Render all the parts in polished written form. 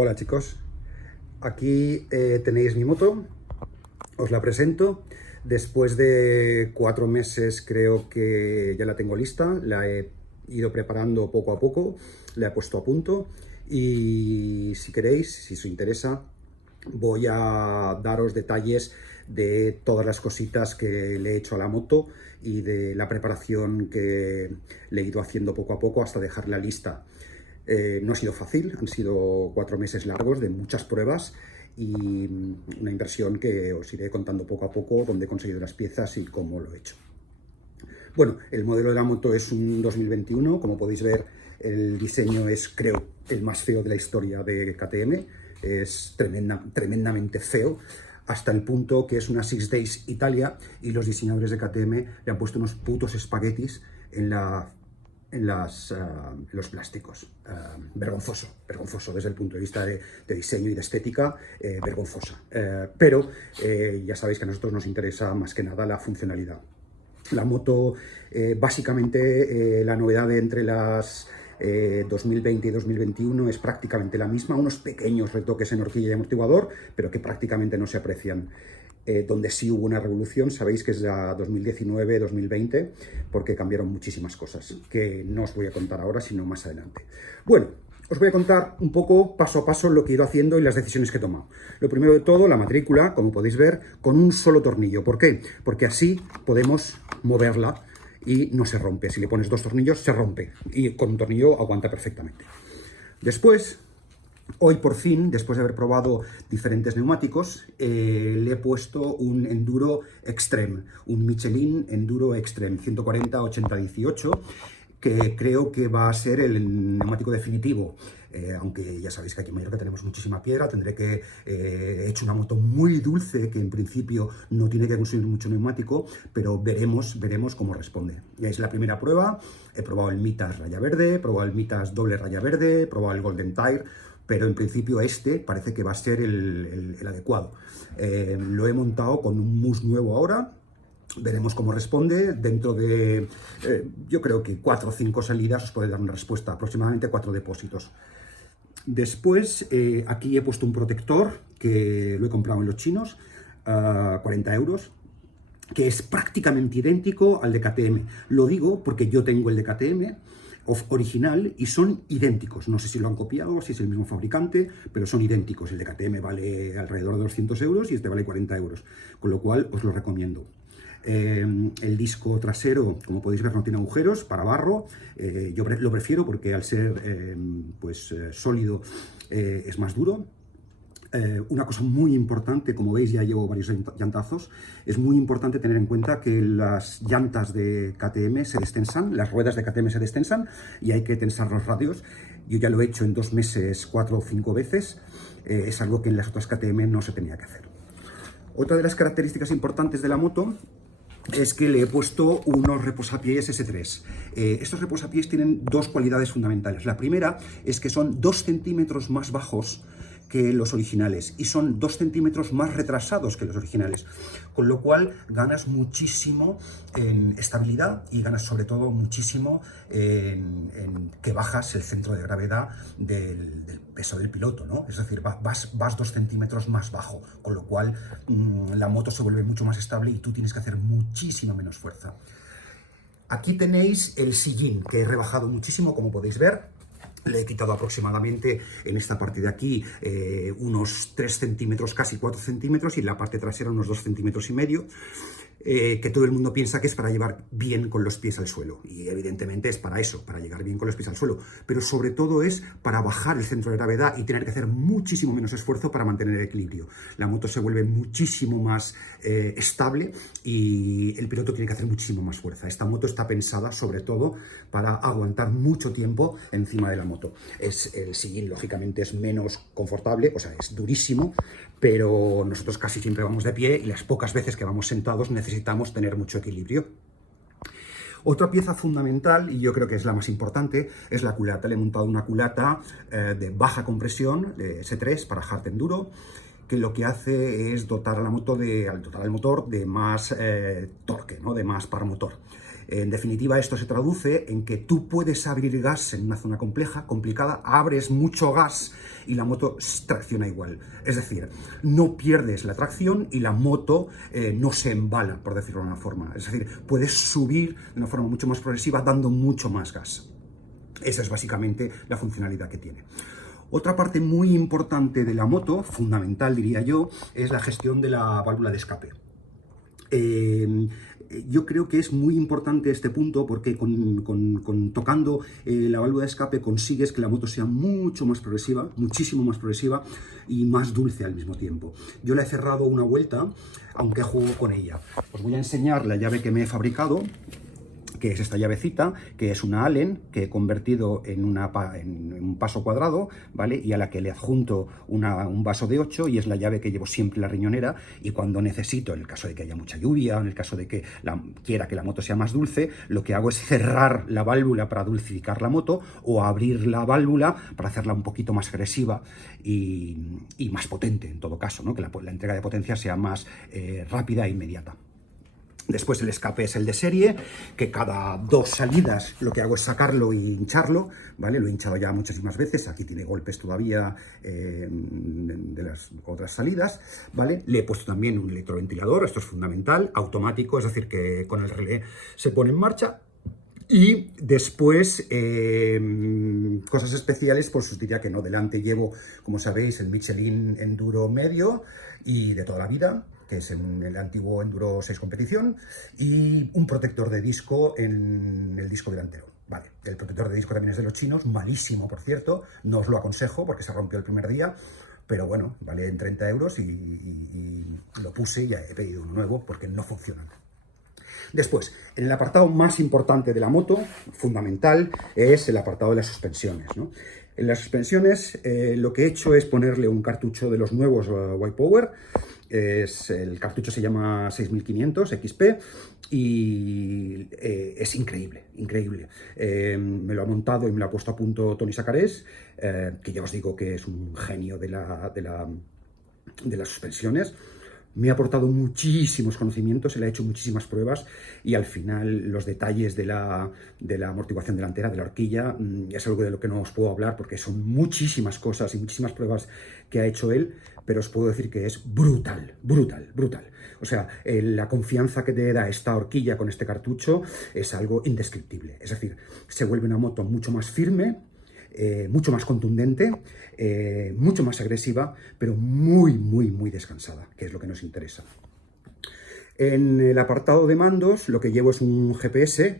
Hola chicos, aquí tenéis mi moto, os la presento. Después de 4 meses creo que ya la tengo lista, la he ido preparando poco a poco, la he puesto a punto y si queréis, si os interesa, voy a daros detalles de todas las cositas que le he hecho a la moto y de la preparación que le he ido haciendo poco a poco hasta dejarla lista. No ha sido fácil, han sido 4 meses largos de muchas pruebas y una inversión que os iré contando poco a poco dónde he conseguido las piezas y cómo lo he hecho. Bueno, el modelo de la moto es un 2021, como podéis ver el diseño es, creo, el más feo de la historia de KTM, es tremendamente feo, hasta el punto que es una Six Days Italia y los diseñadores de KTM le han puesto unos putos espaguetis en los plásticos. Vergonzoso desde el punto de vista de diseño y de estética, vergonzosa. Pero ya sabéis que a nosotros nos interesa más que nada la funcionalidad. La moto, básicamente, la novedad entre las 2020 y 2021 es prácticamente la misma, unos pequeños retoques en horquilla y amortiguador, pero que prácticamente no se aprecian. Donde sí hubo una revolución, sabéis que es la 2019-2020, porque cambiaron muchísimas cosas, que no os voy a contar ahora, sino más adelante. Bueno, os voy a contar un poco, paso a paso, lo que he ido haciendo y las decisiones que he tomado. Lo primero de todo, la matrícula, como podéis ver, con un solo tornillo. ¿Por qué? Porque así podemos moverla y no se rompe. Si le pones 2 tornillos, se rompe, y con un tornillo aguanta perfectamente. Después, hoy por fin, después de haber probado diferentes neumáticos, le he puesto un Enduro Extreme, un Michelin Enduro Extreme 140-80-18, que creo que va a ser el neumático definitivo. Aunque ya sabéis que aquí en Mallorca tenemos muchísima piedra, tendré que... he hecho una moto muy dulce, que en principio no tiene que consumir mucho neumático, pero veremos cómo responde. Ya es la primera prueba, he probado el Mitas raya verde, he probado el Mitas doble raya verde, he probado el Golden Tire, pero en principio este parece que va a ser el adecuado. Lo he montado con un mousse nuevo ahora. Veremos cómo responde. Dentro de, yo creo que 4 o 5 salidas os puede dar una respuesta, aproximadamente 4 depósitos. Después, aquí he puesto un protector que lo he comprado en los chinos, 40 euros, que es prácticamente idéntico al de KTM. Lo digo porque yo tengo el de KTM original y son idénticos. No sé si lo han copiado, si es el mismo fabricante, pero son idénticos. El de KTM vale alrededor de 200 euros y este vale 40 euros, con lo cual os lo recomiendo. El disco trasero, como podéis ver, no tiene agujeros para barro. Yo lo prefiero porque al ser sólido es más duro. Una cosa muy importante, como veis ya llevo varios llantazos, es muy importante tener en cuenta que las llantas de KTM se destensan, las ruedas de KTM se destensan y hay que tensar los radios. Yo ya lo he hecho en 2 meses 4 o 5 veces, es algo que en las otras KTM no se tenía que hacer. Otra de las características importantes de la moto es que le he puesto unos reposapiés S3. Estos reposapiés tienen 2 cualidades fundamentales. La primera es que son 2 centímetros más bajos que los originales y son 2 centímetros más retrasados que los originales, con lo cual ganas muchísimo en estabilidad y ganas sobre todo muchísimo en que bajas el centro de gravedad del peso del piloto, ¿no? Es decir, vas 2 centímetros más bajo, con lo cual la moto se vuelve mucho más estable y tú tienes que hacer muchísima menos fuerza. Aquí tenéis el sillín, que he rebajado muchísimo, como podéis ver. Le he quitado aproximadamente en esta parte de aquí unos 3 centímetros, casi 4 centímetros, y en la parte trasera unos 2,5 centímetros. Que todo el mundo piensa que es para llevar bien con los pies al suelo. Y evidentemente es para eso, para llegar bien con los pies al suelo. Pero sobre todo es para bajar el centro de gravedad y tener que hacer muchísimo menos esfuerzo para mantener el equilibrio. La moto se vuelve muchísimo más estable y el piloto tiene que hacer muchísimo más fuerza. Esta moto está pensada sobre todo para aguantar mucho tiempo encima de la moto. El sillín, lógicamente, es menos confortable, o sea, es durísimo, pero nosotros casi siempre vamos de pie y las pocas veces que vamos sentados necesitamos tener mucho equilibrio. Otra pieza fundamental, y yo creo que es la más importante, es la culata. Le he montado una culata de baja compresión, de S3 para hard enduro, que lo que hace es dotar a la moto al dotar al motor de más torque, ¿no? De más par motor. En definitiva, esto se traduce en que tú puedes abrir gas en una zona complicada, abres mucho gas y la moto tracciona igual. Es decir, no pierdes la tracción y la moto no se embala, por decirlo de una forma. Es decir, puedes subir de una forma mucho más progresiva dando mucho más gas. Esa es básicamente la funcionalidad que tiene. Otra parte muy importante de la moto, fundamental diría yo, es la gestión de la válvula de escape. Yo creo que es muy importante este punto porque tocando la válvula de escape consigues que la moto sea mucho más progresiva, muchísimo más progresiva y más dulce al mismo tiempo. Yo la he cerrado una vuelta, aunque juego con ella. Os voy a enseñar la llave que me he fabricado, que es esta llavecita, que es una Allen, que he convertido en un paso cuadrado, ¿vale? Y a la que le adjunto un vaso de 8, y es la llave que llevo siempre en la riñonera, y cuando necesito, en el caso de que haya mucha lluvia, en el caso de que quiera que la moto sea más dulce, lo que hago es cerrar la válvula para dulcificar la moto, o abrir la válvula para hacerla un poquito más agresiva y más potente, en todo caso, ¿no? Que la entrega de potencia sea más rápida e inmediata. Después el escape es el de serie, que cada 2 salidas lo que hago es sacarlo e hincharlo, ¿vale? Lo he hinchado ya muchísimas veces, aquí tiene golpes todavía de las otras salidas, ¿vale? Le he puesto también un electroventilador, esto es fundamental, automático, es decir, que con el relé se pone en marcha. Y después, cosas especiales, pues os diría que no. Delante llevo, como sabéis, el Michelin Enduro medio y de toda la vida, que es el antiguo Enduro 6 competición, y un protector de disco en el disco delantero. Vale, el protector de disco también es de los chinos, malísimo, por cierto, no os lo aconsejo porque se rompió el primer día, pero bueno, vale en 30 euros y lo puse y ya he pedido uno nuevo porque no funciona. Después, en el apartado más importante de la moto, fundamental, es el apartado de las suspensiones, ¿no? En las suspensiones lo que he hecho es ponerle un cartucho de los nuevos White Power. El cartucho se llama 6500 XP y es increíble, increíble. Me lo ha montado y me lo ha puesto a punto Toni Sacarés, que ya os digo que es un genio de las suspensiones. Me ha aportado muchísimos conocimientos, se le ha hecho muchísimas pruebas y al final los detalles de la amortiguación delantera, de la horquilla, es algo de lo que no os puedo hablar porque son muchísimas cosas y muchísimas pruebas que ha hecho él, pero os puedo decir que es brutal, brutal, brutal. O sea, la confianza que te da esta horquilla con este cartucho es algo indescriptible. Es decir, se vuelve una moto mucho más firme, mucho más contundente, mucho más agresiva, pero muy, muy, muy descansada, que es lo que nos interesa. En el apartado de mandos, lo que llevo es un GPS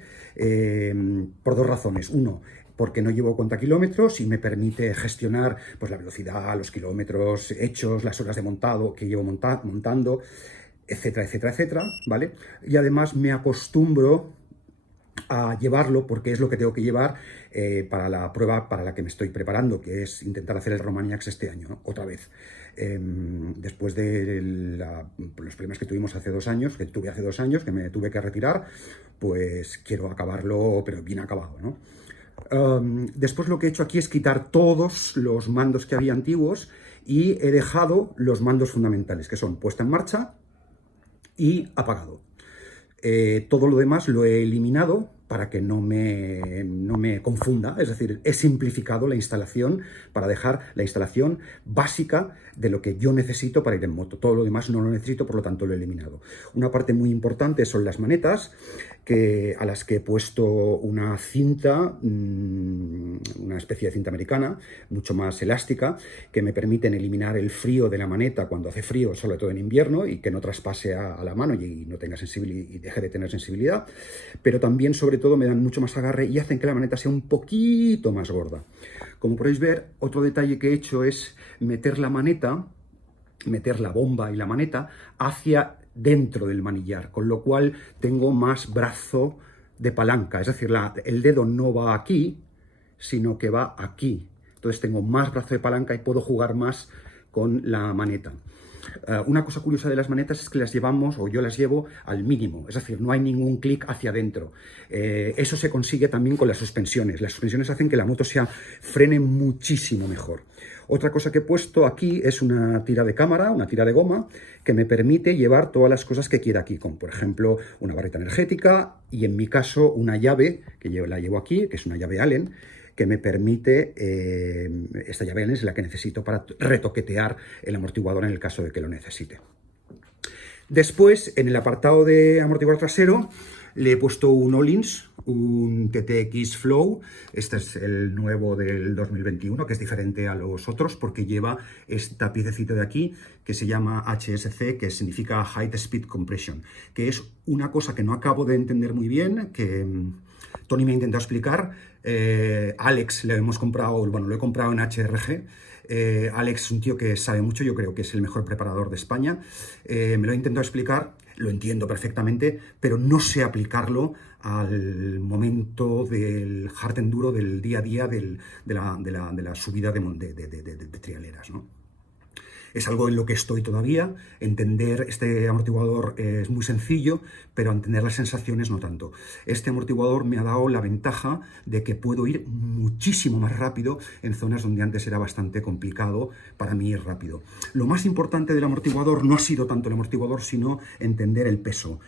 por 2 razones. Uno, porque no llevo contakilómetros y me permite gestionar pues, la velocidad, los kilómetros hechos, las horas de montado que llevo montando, etcétera, etcétera, etcétera, ¿vale? Y además me acostumbro a llevarlo porque es lo que tengo que llevar para la prueba para la que me estoy preparando, que es intentar hacer el Romaniacs este año, ¿no? Otra vez. Después de los problemas que tuvimos hace 2 años, que me tuve que retirar, pues quiero acabarlo, pero bien acabado, ¿no? Después lo que he hecho aquí es quitar todos los mandos que había antiguos y he dejado los mandos fundamentales, que son puesta en marcha y apagado. Todo lo demás lo he eliminado para que no me confunda, es decir, he simplificado la instalación para dejar la instalación básica de lo que yo necesito para ir en moto. Todo lo demás no lo necesito, por lo tanto lo he eliminado. Una parte muy importante son las manetas, a las que he puesto una cinta, una especie de cinta americana, mucho más elástica, que me permiten eliminar el frío de la maneta cuando hace frío, sobre todo en invierno, y que no traspase a la mano y no tenga sensibilidad y deje de tener sensibilidad, pero también, sobre todo, me dan mucho más agarre y hacen que la maneta sea un poquito más gorda. Como podéis ver, otro detalle que he hecho es meter la bomba y la maneta hacia dentro del manillar, con lo cual tengo más brazo de palanca, es decir, el dedo no va aquí, sino que va aquí. Entonces tengo más brazo de palanca y puedo jugar más con la maneta. Una cosa curiosa de las manetas es que las llevamos, o yo las llevo, al mínimo. Es decir, no hay ningún clic hacia adentro. Eso se consigue también con las suspensiones. Las suspensiones hacen que la moto frene muchísimo mejor. Otra cosa que he puesto aquí es una tira de cámara, una tira de goma, que me permite llevar todas las cosas que quiera aquí, como por ejemplo una barrita energética y en mi caso una llave, que la llevo aquí, que es una llave Allen, que me permite, esta llave Allen es la que necesito para retoquetear el amortiguador en el caso de que lo necesite. Después, en el apartado de amortiguador trasero, le he puesto un Öhlins, un TTX Flow. Este es el nuevo del 2021, que es diferente a los otros porque lleva esta piececita de aquí que se llama HSC, que significa High Speed Compression, que es una cosa que no acabo de entender muy bien, que Tony me ha intentado explicar. Alex lo hemos comprado, bueno, lo he comprado en HRG. Alex es un tío que sabe mucho, yo creo que es el mejor preparador de España. Me lo he intentado explicar, lo entiendo perfectamente, pero no sé aplicarlo al momento del hard enduro, del día a día, de la subida de trialeras, ¿no? Es algo en lo que estoy todavía. Entender este amortiguador es muy sencillo, pero entender las sensaciones no tanto. Este amortiguador me ha dado la ventaja de que puedo ir muchísimo más rápido en zonas donde antes era bastante complicado para mí ir rápido. Lo más importante del amortiguador no ha sido tanto el amortiguador, sino entender el peso.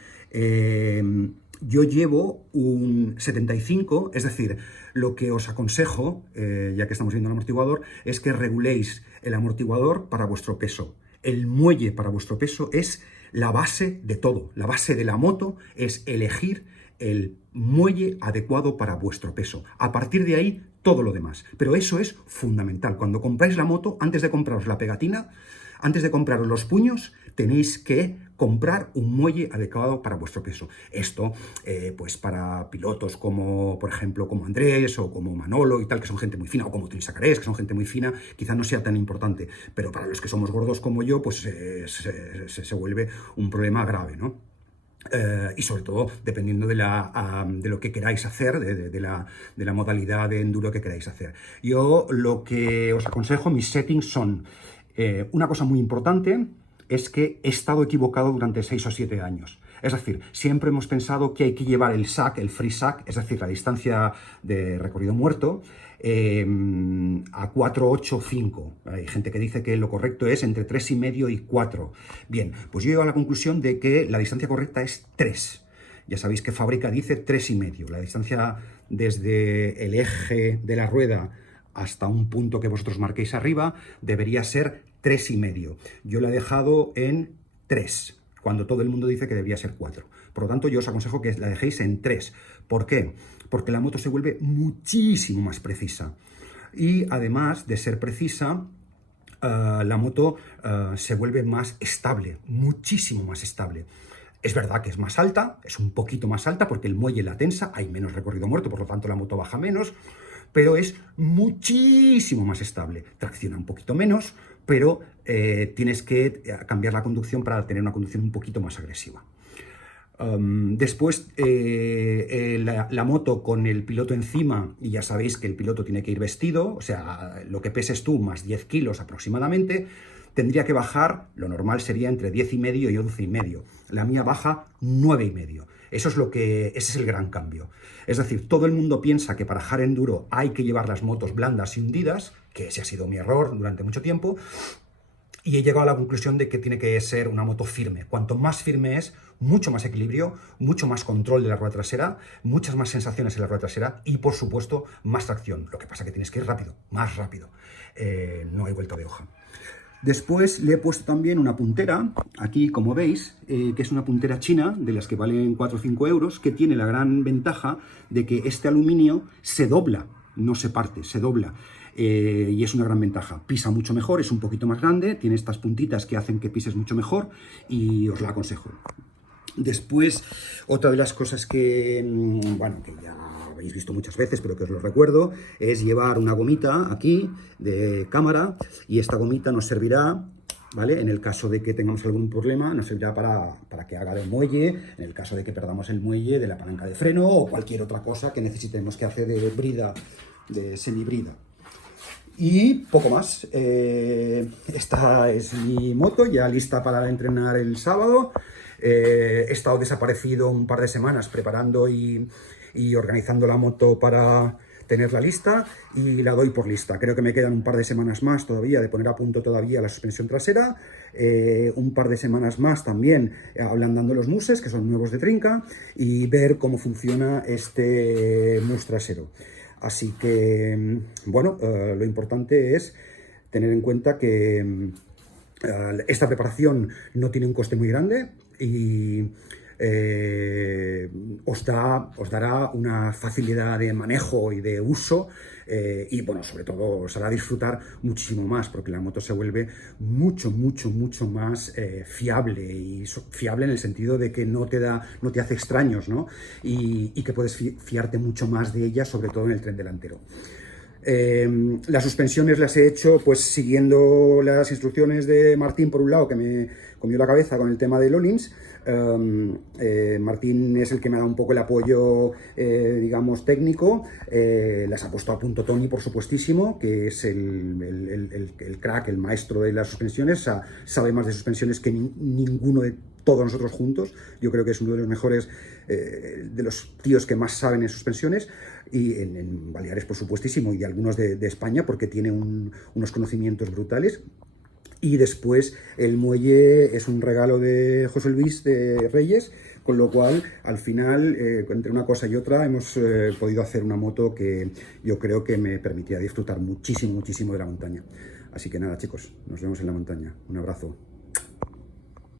Yo llevo un 75, es decir, lo que os aconsejo, ya que estamos viendo el amortiguador, es que reguléis el amortiguador para vuestro peso. El muelle para vuestro peso es la base de todo. La base de la moto es elegir el muelle adecuado para vuestro peso. A partir de ahí, todo lo demás. Pero eso es fundamental. Cuando compráis la moto, antes de compraros la pegatina, antes de compraros los puños, tenéis que comprar un muelle adecuado para vuestro peso. Esto, pues para pilotos como, por ejemplo, como Andrés o como Manolo y tal, que son gente muy fina, o como Tony Sacarés, que son gente muy fina, quizás no sea tan importante, pero para los que somos gordos como yo, pues se vuelve un problema grave, ¿no? Y sobre todo dependiendo de lo que queráis hacer, de la modalidad de enduro que queráis hacer. Yo lo que os aconsejo, mis settings son, una cosa muy importante es que he estado equivocado durante 6 o 7 años. Es decir, siempre hemos pensado que hay que llevar el SAC, el free SAC, es decir, la distancia de recorrido muerto, a 4, 8, 5. Hay gente que dice que lo correcto es entre 3,5 y 4. Bien, pues yo llego a la conclusión de que la distancia correcta es 3. Ya sabéis que fábrica dice 3,5. La distancia desde el eje de la rueda hasta un punto que vosotros marquéis arriba debería ser 3,5. Yo la he dejado en 3, cuando todo el mundo dice que debería ser 4. Por lo tanto, yo os aconsejo que la dejéis en 3. ¿Por qué? Porque la moto se vuelve muchísimo más precisa. Y además de ser precisa, la moto se vuelve más estable, muchísimo más estable. Es verdad que es más alta, es un poquito más alta porque el muelle la tensa, hay menos recorrido muerto, por lo tanto la moto baja menos, pero es muchísimo más estable. Tracciona un poquito menos, pero tienes que cambiar la conducción para tener una conducción un poquito más agresiva. Después, la moto con el piloto encima, y ya sabéis que el piloto tiene que ir vestido, o sea, lo que peses tú más 10 kilos aproximadamente, tendría que bajar, lo normal sería entre 10,5 y 11,5. La mía baja 9,5. Ese es el gran cambio. Es decir, todo el mundo piensa que para hard enduro hay que llevar las motos blandas y hundidas, que ese ha sido mi error durante mucho tiempo, y he llegado a la conclusión de que tiene que ser una moto firme. Cuanto más firme es, mucho más equilibrio, mucho más control de la rueda trasera, muchas más sensaciones en la rueda trasera y, por supuesto, más tracción. Lo que pasa es que tienes que ir rápido, más rápido. No hay vuelta de hoja. Después le he puesto también una puntera, aquí como veis, que es una puntera china, de las que valen 4 o 5 euros, que tiene la gran ventaja de que este aluminio se dobla, no se parte, se dobla. Y es una gran ventaja. Pisa mucho mejor, es un poquito más grande, tiene estas puntitas que hacen que pises mucho mejor y os la aconsejo. Después, otra de las cosas que, bueno, que ya habéis visto muchas veces, pero que os lo recuerdo, es llevar una gomita aquí de cámara, y esta gomita nos servirá, ¿vale? En el caso de que tengamos algún problema, nos servirá para que haga de muelle, en el caso de que perdamos el muelle de la palanca de freno o cualquier otra cosa que necesitemos que hace de brida, de semibrida. Y poco más. Esta es mi moto, ya lista para entrenar el sábado. He estado desaparecido un par de semanas preparando y organizando la moto para tenerla lista, y la doy por lista. Creo que me quedan un par de semanas más todavía de poner a punto todavía la suspensión trasera, un par de semanas más también ablandando los muses, que son nuevos de trinca, y ver cómo funciona este mus trasero. Así que, bueno, lo importante es tener en cuenta que esta preparación no tiene un coste muy grande y os dará una facilidad de manejo y de uso, y bueno, sobre todo os hará disfrutar muchísimo más, porque la moto se vuelve mucho más fiable, y fiable en el sentido de que no te hace extraños, ¿no? Y que puedes fiarte mucho más de ella, sobre todo en el tren delantero. Las suspensiones las he hecho pues siguiendo las instrucciones de Martín, por un lado, que me comió la cabeza con el tema de Öhlins. Martín es el que me ha dado un poco el apoyo, digamos, técnico. Las ha puesto a punto Tony, por supuestísimo, que es el crack, el maestro de las suspensiones. Sabe más de suspensiones que ninguno de todos nosotros juntos. Yo creo que es uno de los mejores, de los tíos que más saben en suspensiones, y en Baleares, por supuestísimo, y algunos de España, porque tiene unos conocimientos brutales. Y después el muelle es un regalo de José Luis de Reyes, con lo cual al final, entre una cosa y otra, hemos podido hacer una moto que yo creo que me permitía disfrutar muchísimo de la montaña. Así que nada, chicos, nos vemos en la montaña. Un abrazo.